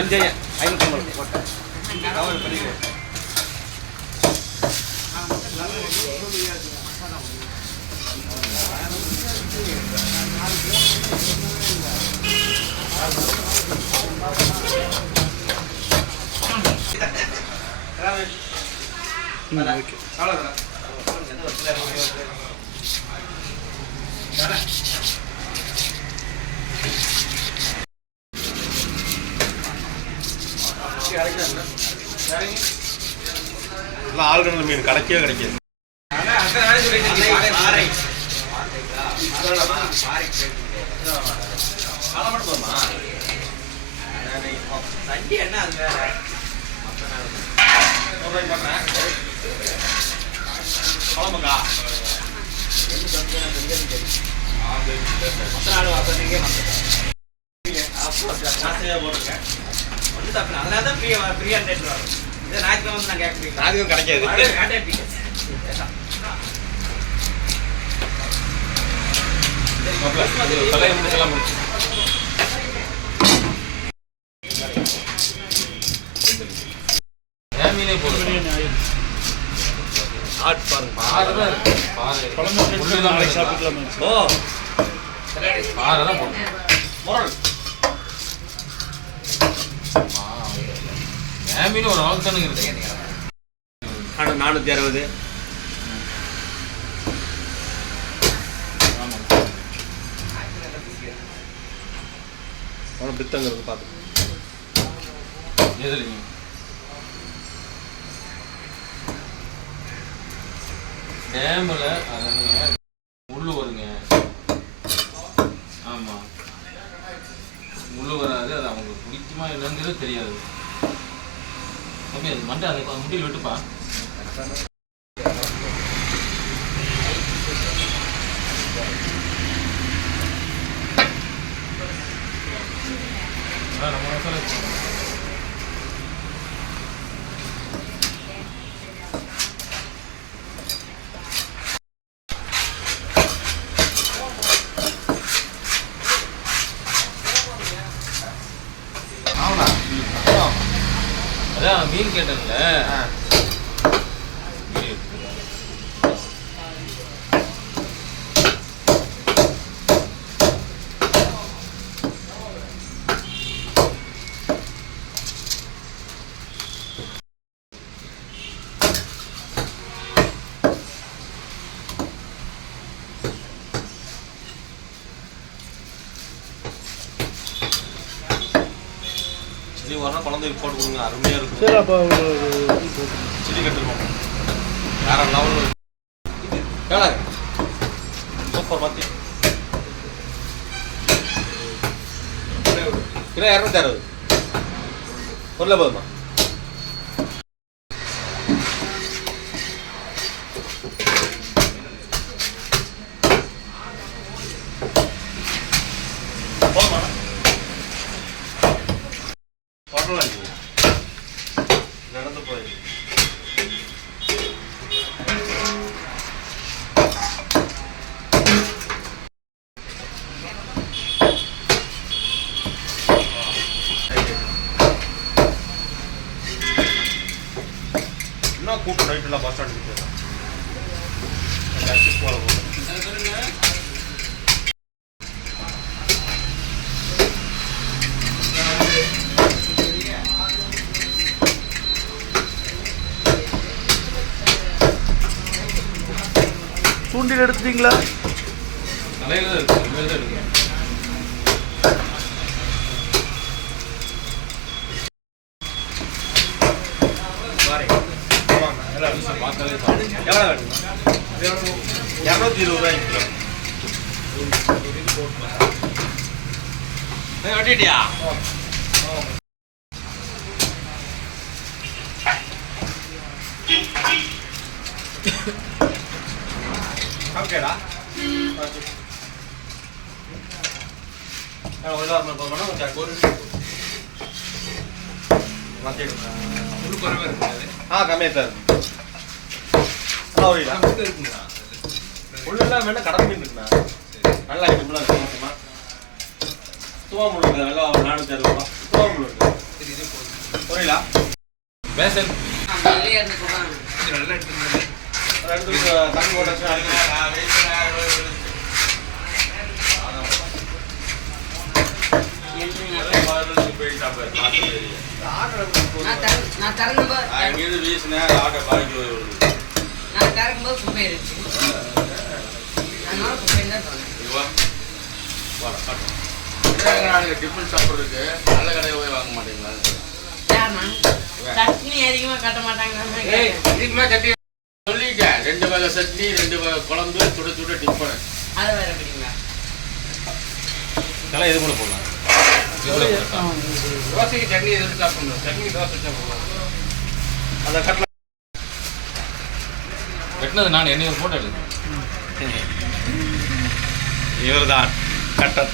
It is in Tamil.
அஞ்சு 550 போட்டேன். ஆழ்கடல் மீன் கிடைக்கவே கிடைக்காது. அதனாலதான் ஃப்ரீயா ஞாயிற்றுக்கிழமை வந்து நான் கேட்குறேன். கிடைக்காது. மீன் ஒரு அளவுக்கு தானே இருக்கு. 460. பித்தங்கிறது பார்த்து எதுலைங்க டேமில் அதுங்க முள்ளு வருங்க. ஆமாம், முள்ளு வராது. அது அவங்களுக்கு பிடிக்குமா என்னங்கிறது தெரியாது. தம்பி அது மண்டை அதை முட்டியில் விட்டுப்பா. நம்ம மசாலா அதான் மீன் கேட்டேன்ல. வரணும் குழந்தைக்கு போட்டு கொடுங்க, அருமையாக இருக்கும். சரி, அப்போ செடி கட்டுருக்கோம் வேற லெவலில் சூப்பர். பார்த்து கிலோ 260 பொருளை போதுமா? நடந்து போய் இன்னும் கூட்டம் நைட்டுலாம் பஸ் ஸ்டாண்டுக்கு போகலாம். தூண்டில் எடுத்துட்டீங்களா? தலையில தான் இருக்கு, இனிமேல் தான் இருக்கு. எவ்வளோ வேணும்? 220 ரூபாய் கிலோ. வெட்டிட்டியா? ஓகேடா. கம்மியாக சார் உள்ளெல்லாம் வேணா கடல் மீன் இருக்குண்ணா. நல்லா இருக்குங்களா? சும்மா முள்ளு நல்லா 460 ரூபா. போயிடலாம் பேசன் வெளியே இருந்து போறாங்க. நல்லா எடுத்துருந்தேன் ரெண்டு தண்ணி போட்டு நான் திறக்கும்போது அங்கேருந்து வீசினேன் ஆட்டோ பாதிக்கு நான் திறக்கும்போது குப்பை இருந்துச்சு. அதனால குப்பைன்னு தான் சொன்னேன். டிஃபன் சாப்பிட்றதுக்கு நல்ல கடையில் போய் வாங்க மாட்டீங்களா? ஏன்னா சட்னி அதிகமாக கட்ட மாட்டாங்க. இதுக்குமே கட்டி சொல்லிட்டேன் 2 வகை சட்னி 2 வகை குழம்பு சுட சுட டிஃபன். அது வேற எப்படிங்களா? இதெல்லாம் எது கூட போடலாம் தோசைக்கு சட்னி எதுவும் சாப்பிடணும். சட்னி தோசை சாப்பிடலாம். அந்த கட்டில் வெட்டினது நான் என்னைய ஒரு ஃபோட்டோ எடுத்தேன் இவர் தான் கட்டர்